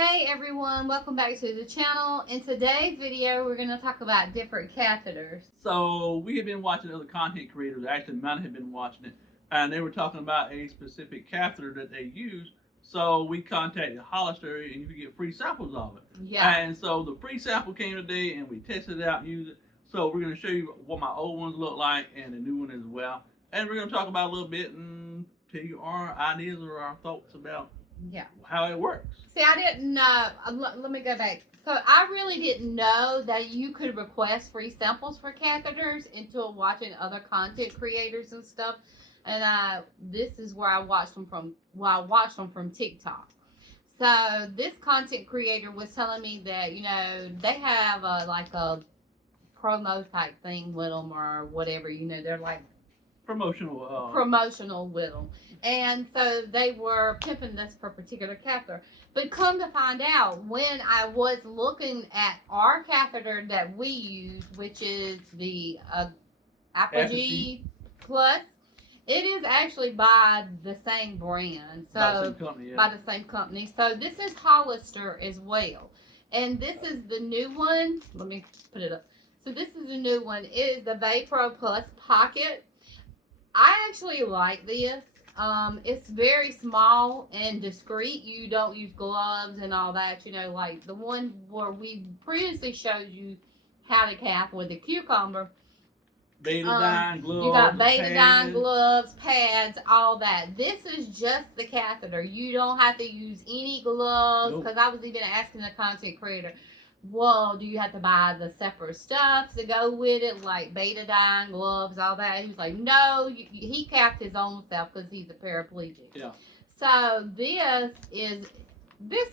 Hey everyone, welcome back to the channel. In today's video, we're going to talk about different catheters. So we have been watching other content creators, actually mine have been watching it, and they were talking about a specific catheter that they use. So we contacted holsiter and you can get free samples of it. Yeah. And so the free sample came today and we tested it out and used it. So we're going to show you what my old ones look like and the new one as well. And we're going to talk about a little bit and tell you our ideas or our thoughts about how it works. See, I didn't know. Let me go back. So I really didn't know that you could request free samples for catheters until watching other content creators and stuff. And this is where I watched them from. Well, I watched them from TikTok. So this content creator was telling me that, you know, they have like a promo type thing with them or whatever. You know, they're like promotional with them. And so they were pimping this for a particular catheter. But come to find out, when I was looking at our catheter that we use, which is the Apogee Plus, it is actually by the same brand. So by the same company, yeah. By the same company. So this is Hollister as well. And this is the new one. Let me put it up. So this is the new one. It is the Vapro Plus Pocket. I actually like this. It's very small and discreet. You don't use gloves and all that, you know, like the one where we previously showed you how to cath with the cucumber. Betadine gloves. You got betadine gloves, pads, all that. This is just the catheter. You don't have to use any gloves, because I was even asking the content creator, well, do you have to buy the separate stuff to go with it, like betadine, gloves, all that? He was like, no, he capped his own self because he's a paraplegic. Yeah. So this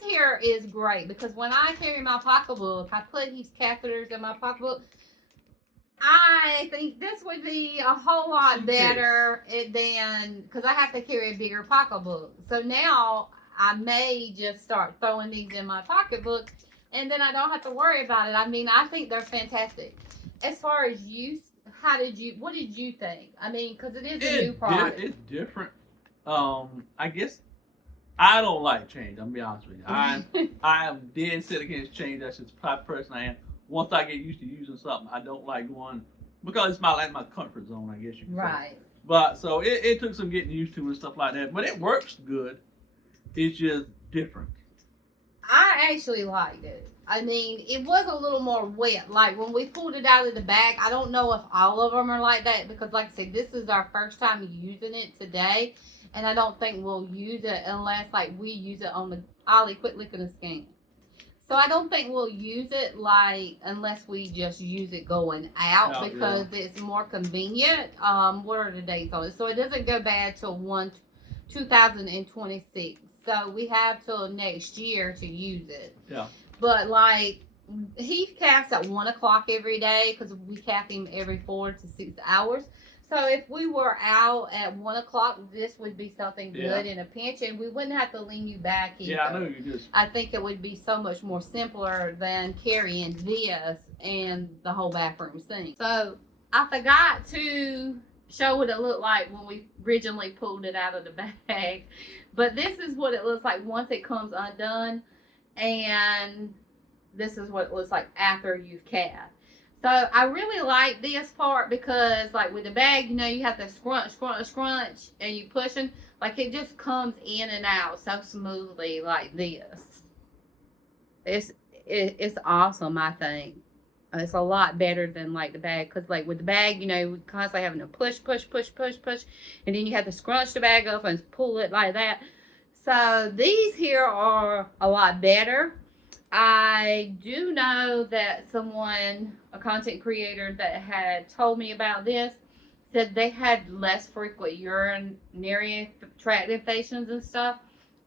here is great, because when I carry my pocketbook, I put these catheters in my pocketbook. I think this would be a whole lot better than, because I have to carry a bigger pocketbook. So now I may just start throwing these in my pocketbook, and then I don't have to worry about it. I mean, I think they're fantastic. As far as use, what did you think? I mean, because it is a new product. It's different. I guess I don't like change. I'm gonna be honest with you. I am dead set against change. That's just the type of person I am. Once I get used to using something, I don't like going, because it's my comfort zone, I guess you could say. Right. But so it took some getting used to and stuff like that. But it works good. It's just different. I actually liked it. I mean, it was a little more wet. Like when we pulled it out of the bag, I don't know if all of them are like that, because like I said, this is our first time using it today. And I don't think we'll use it unless like we use it on the Ollie, quit licking the skin. So I don't think we'll use it like unless we just use it going out, because it's more convenient. What are the dates on it? So it doesn't go bad till 2026. So we have till next year to use it. Yeah. But like Heath caths at 1 o'clock every day, because we cath him every 4 to 6 hours. So if we were out at 1 o'clock, this would be something good in a pinch, and we wouldn't have to lean you back either. Yeah, I know you just. I think it would be so much more simpler than carrying this and the whole bathroom sink. So I forgot to show what it looked like when we originally pulled it out of the bag, but this is what it looks like once it comes undone, and this is what it looks like after you've cathed. So I really like this part, because like with the bag, you know, you have to scrunch, and you pushing, like it just comes in and out so smoothly like this. It's awesome, I think. It's a lot better than like the bag, because like with the bag, you know, we're constantly having to push, and then you have to scrunch the bag up and pull it like that. So these here are a lot better. I do know that someone, a content creator that had told me about this, said they had less frequent urinary tract infections and stuff.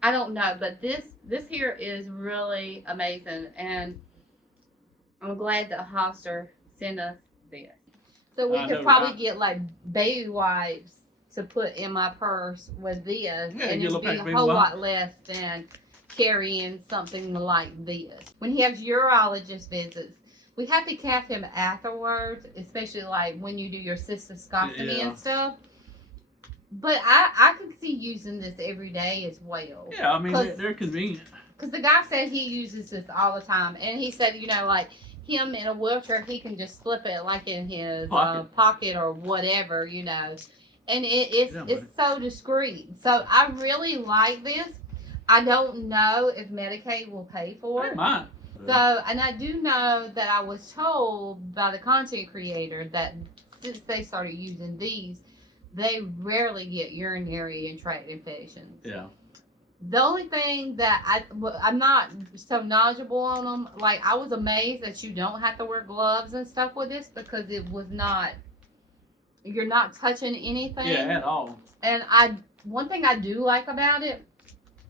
I don't know, but this here is really amazing, and I'm glad that Hollister sent us this. So we could probably get like baby wipes to put in my purse with this, and it'd be a whole lot less than carrying something like this. When he has urologist visits, we have to cath him afterwards, especially like when you do your cystoscopy and stuff. But I can see using this every day as well. Yeah, I mean, they're convenient. because the guy said he uses this all the time, and he said, like him in a wheelchair, he can just slip it like in his pocket or whatever, and it's so discreet. So I really like this. I don't know if Medicaid will pay for it. Mine. So, and I do know that I was told by the content creator that since they started using these, they rarely get urinary and tract infections. Yeah. The only thing that I'm not so knowledgeable on them, like I was amazed that you don't have to wear gloves and stuff with this because you're not touching anything. Yeah, at all. And one thing I do like about it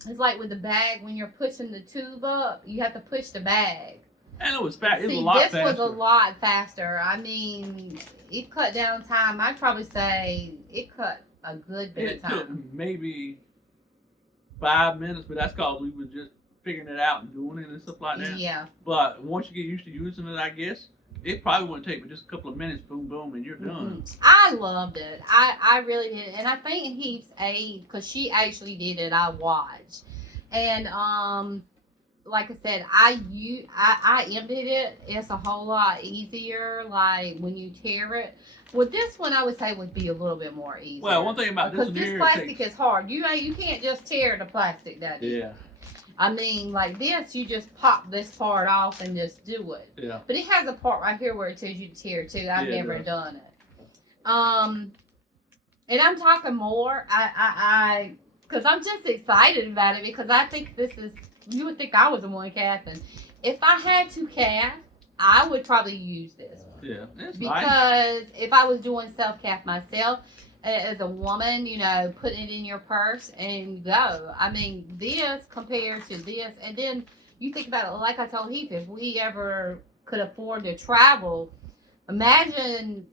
is like with the bag, when you're pushing the tube up, you have to push the bag. And it was fast. It was a lot faster. This was a lot faster. I mean, it cut down time. I'd probably say it cut a good bit of time. It took maybe 5 minutes, but that's because we were just figuring it out and doing it and stuff like that. Yeah. But once you get used to using it, I guess, it probably wouldn't take but just a couple of minutes, boom, boom, and you're done. I loved it. I really did. And I think Heath's aide, because she actually did it, I watched. And, like I said, I emptied it. It's a whole lot easier, like when you tear it. With this one, I would say would be a little bit more easy. Well, one thing about this one because this plastic is hard. You can't just tear the plastic that deep. Yeah. I mean, like this, you just pop this part off and just do it. Yeah. But it has a part right here where it tells you to tear too. I've never done it. And I'm talking more. Because I'm just excited about it because I think you would think I was the one cathing. If I had to cath, I would probably use this one. Yeah, that's because nice. If I was doing self-cath myself, as a woman, put it in your purse and go. I mean, this compared to this, and then you think about it, like I told Heath, if we ever could afford to travel, imagine,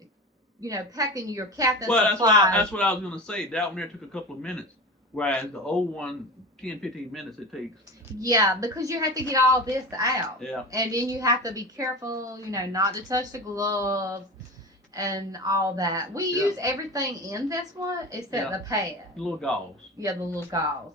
packing your cath and supplies. Well, that's what I was going to say. That one there took a couple of minutes, whereas the old one, 10, 15 minutes it takes. Yeah, because you have to get all this out. Yeah. And then you have to be careful, not to touch the gloves and all that. We use everything in this one except the pad. The little gauze. Yeah, the little gauze.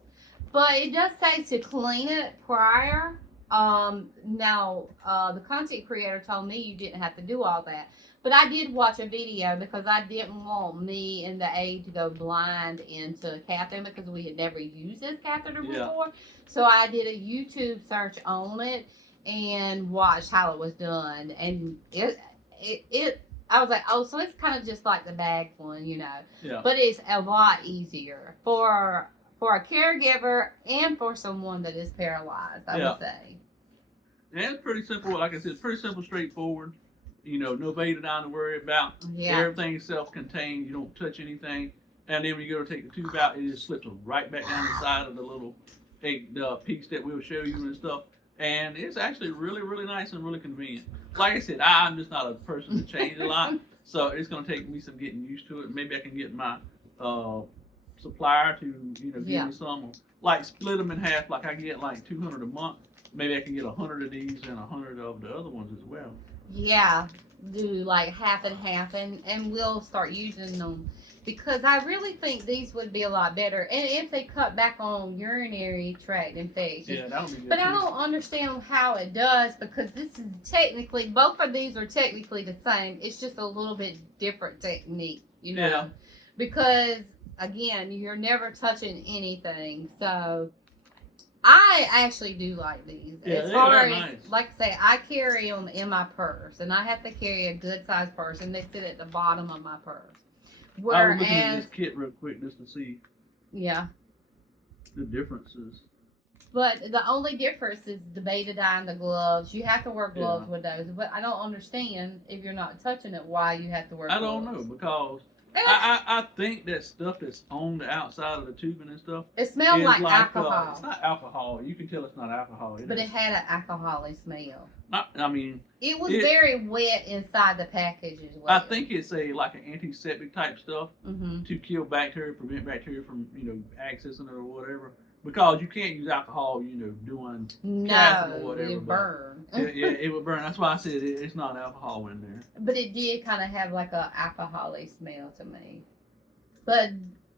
But it does say to clean it prior. Now, the content creator told me you didn't have to do all that. But I did watch a video because I didn't want me and the aide to go blind into catheter because we had never used this catheter before. So I did a YouTube search on it and watched how it was done. And I was like, oh, so it's kind of just like the bag one, Yeah. But it's a lot easier for a caregiver and for someone that is paralyzed, I would say. And it's pretty simple. Like I said, it's pretty simple, straightforward. No beta-down to worry about. Yeah. Everything's self-contained. You don't touch anything. And then when you go to take the tube out, it just slips right back down the side of the little piece that we'll show you and stuff. And it's actually really, really nice and really convenient. Like I said, I'm just not a person to change a lot. So it's going to take me some getting used to it. Maybe I can get my supplier to, give me some. Like split them in half. Like I get like 200 a month. Maybe I can get 100 of these and 100 of the other ones as well. Yeah, do like half and half, and we'll start using them because I really think these would be a lot better. And if they cut back on urinary tract infections. Yeah, that would be good. But I don't understand how it does because this is technically, both of these are technically the same. It's just a little bit different technique, Yeah. Because, again, you're never touching anything. So I actually do like these. Yeah, as they far are as, nice. like I say, I carry them in my purse, and I have to carry a good sized purse, and they sit at the bottom of my purse. I was looking at Whereas, this kit real quick just to see yeah. the differences. But the only difference is the betadine, the gloves. You have to wear gloves with those. But I don't understand if you're not touching it why you have to wear gloves. I don't know because I think that stuff that's on the outside of the tubing and stuff. It smelled like alcohol. It's not alcohol. You can tell it's not alcohol. But it had an alcoholic smell. It was very wet inside the package as well. I think it's like an antiseptic type stuff to kill bacteria, prevent bacteria from accessing it or whatever. Because you can't use alcohol, doing cath or whatever. It burn. It would burn. That's why I said it's not alcohol in there. But it did kind of have like a alcoholic smell to me. But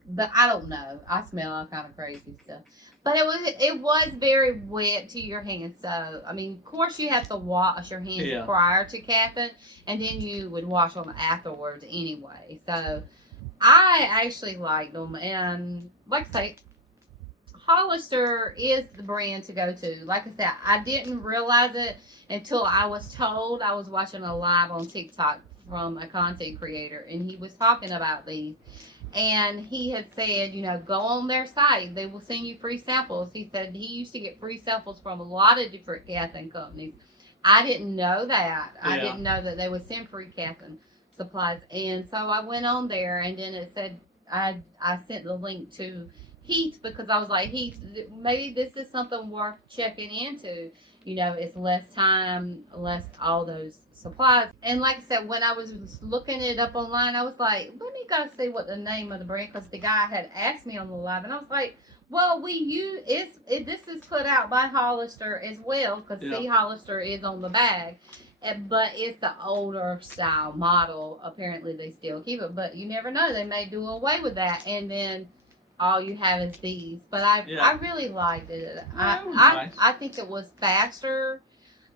but I don't know. I smell all kind of crazy stuff. But it was very wet to your hands. So I mean, of course, you have to wash your hands Yeah. prior to cathing, and then you would wash them afterwards anyway. So I actually like them, and like I say, Hollister is the brand to go to. Like I said, I didn't realize it until I was told. I was watching a live on TikTok from a content creator, and he was talking about these. And he had said, go on their site. They will send you free samples. He said he used to get free samples from a lot of different cathing companies. I didn't know that. Yeah. I didn't know that they would send free cathing supplies. And so I went on there, and then it said I sent the link to Heath, because I was like, Heath, maybe this is something worth checking into. It's less time, less all those supplies. And like I said, when I was looking it up online, I was like, let me go see what the name of the brand, because the guy had asked me on the live, and I was like, well, this is put out by Hollister as well, because see, Hollister is on the bag. But it's the older style model. Apparently they still keep it, but you never know. They may do away with that, and then all you have is these. But I really liked it. Nice. I think it was faster.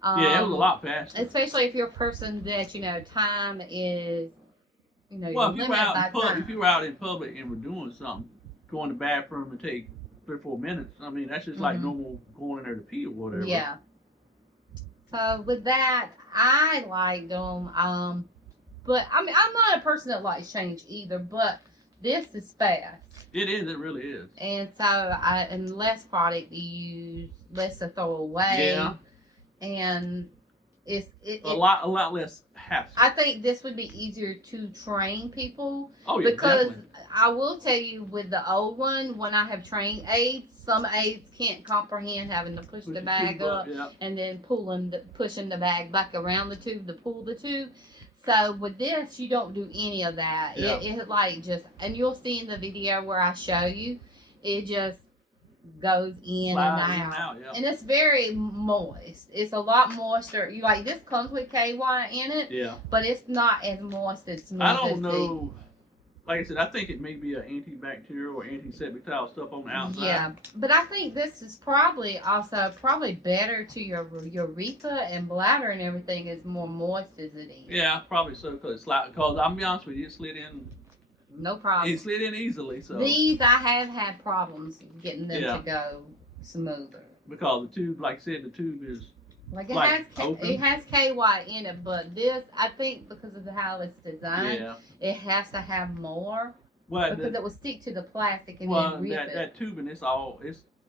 Yeah, it was a lot faster. Especially if you're a person that, time is, well, if you were out in time. public and were doing something, going to the bathroom and take 3 or 4 minutes, I mean, that's just like normal going in there to pee or whatever. Yeah. So with that, I liked them. But I mean, I'm not a person that likes change either, but this is fast. It is. It really is. And so, and less product to use, less to throw away. Yeah. And it's a lot less hassle. I think this would be easier to train people. Oh yeah, because definitely. I will tell you, with the old one, when I have trained aides, some aides can't comprehend having to push the bag up and then pushing the bag back around the tube to pull the tube. So with this, you don't do any of that. Yeah. It like just, and you'll see in the video where I show you, it just goes in and out. Yeah. And it's very moist. It's a lot moister. You like, this comes with KY in it. Yeah. But it's not as moist as smooth. I don't know. Like I said, I think it may be an antibacterial or antiseptic type stuff on the outside. Yeah, but I think this is probably better to your urethra and bladder and everything, is more moist as it is. Yeah, probably so, because I'll be honest with you, it slid in. No problem. It slid in easily. So these, I have had problems getting them to go smoother. Because the tube, like I said, the tube is like open. It has KY in it, but this, I think, because of how it's designed, it has to have more. Well, because it will stick to the plastic and then rip it. That tubing, it's all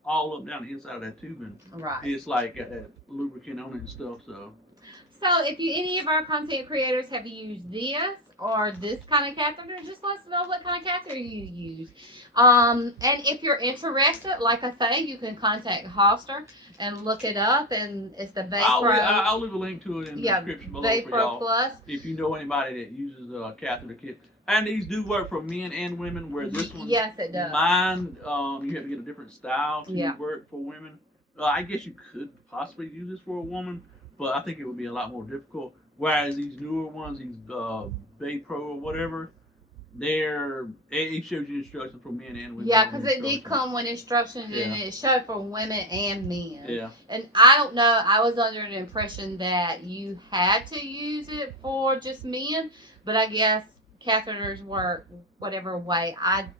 up down the inside of that tubing. Right. It's like got that lubricant on it and stuff. So if any of our content creators have used this or this kind of catheter, just let us know what kind of catheter you use. And if you're interested, like I say, you can contact Hollister and look it up, and it's the Vapro. I'll leave a link to it in the description below for y'all. Plus. If you know anybody that uses a catheter kit. And these do work for men and women, where this one, yes, it does. Mine, you have to get a different style to work for women. I guess you could possibly use this for a woman, but I think it would be a lot more difficult. Whereas these newer ones, these Vapro or whatever, it shows you instructions for men and women. Yeah, because it did come with instructions, and it showed for women and men. Yeah. And I don't know, I was under the impression that you had to use it for just men, but I guess catheters work whatever way.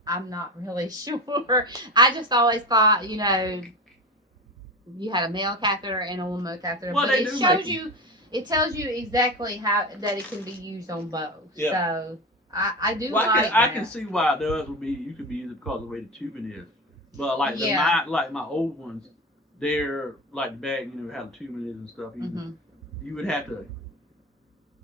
I'm not really sure. I just always thought, you had a male catheter and a woman catheter. Well, but it tells you exactly how that it can be used on both. Yeah. So I do like that. I can see why those you could be used because of the way the tubing is. But like my old ones, they're like the bag, how the tubing is and stuff. You would have to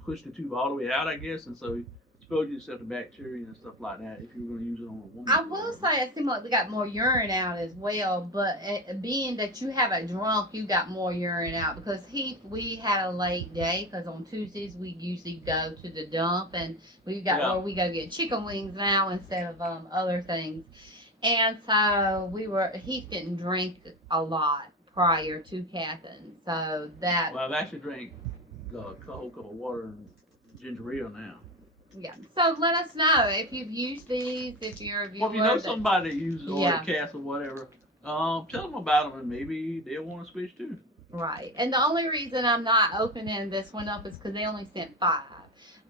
push the tube all the way out, I guess, and so expose yourself to bacteria and stuff like that if you were going to use it on a woman. I will say it seems like we got more urine out as well, but being that you have a drunk, you got more urine out, because we had a late day, because on Tuesdays we usually go to the dump, and we got where we go get chicken wings now instead of other things. And so Heath didn't drink a lot prior to cathing, so that... Well, I've actually drank a whole cup of water and ginger ale now. Yeah. So let us know if you've used these, if you're a viewer. Well, if you know somebody that uses Yeah. or cath or whatever, tell them about them and maybe they'll want to switch too. Right. And the only reason I'm not opening this one up is because they only sent 5.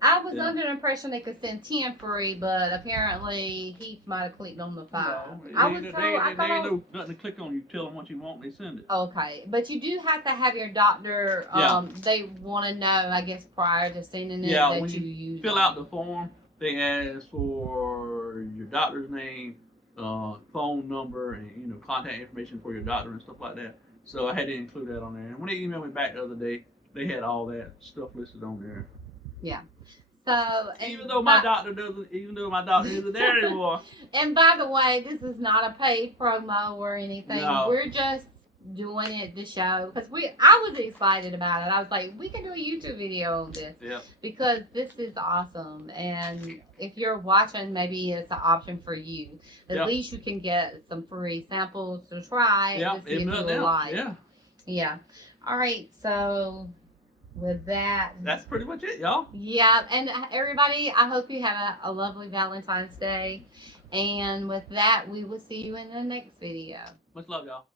I was under the impression they could send 10 free, but apparently Heath might have clicked on the 5. No, I was told. they ain't no nothing to click on. You tell them what you want, they send it. Okay, but you do have to have your doctor. They want to know, I guess, prior to sending it that when you use. Fill out the form. They ask for your doctor's name, phone number, and contact information for your doctor and stuff like that. So I had to include that on there. And when they emailed me back the other day, they had all that stuff listed on there. Yeah. So even though my doctor isn't there anymore. And by the way, this is not a paid promo or anything. No. We're just doing it to show because I was excited about it. I was like, we can do a YouTube video on this because this is awesome. And if you're watching, maybe it's an option for you. At least you can get some free samples to try to see if you like. Yeah. All right. So with that, that's pretty much it, y'all. Yeah. And everybody, I hope you have a lovely Valentine's Day. And with that, we will see you in the next video. Much love, y'all.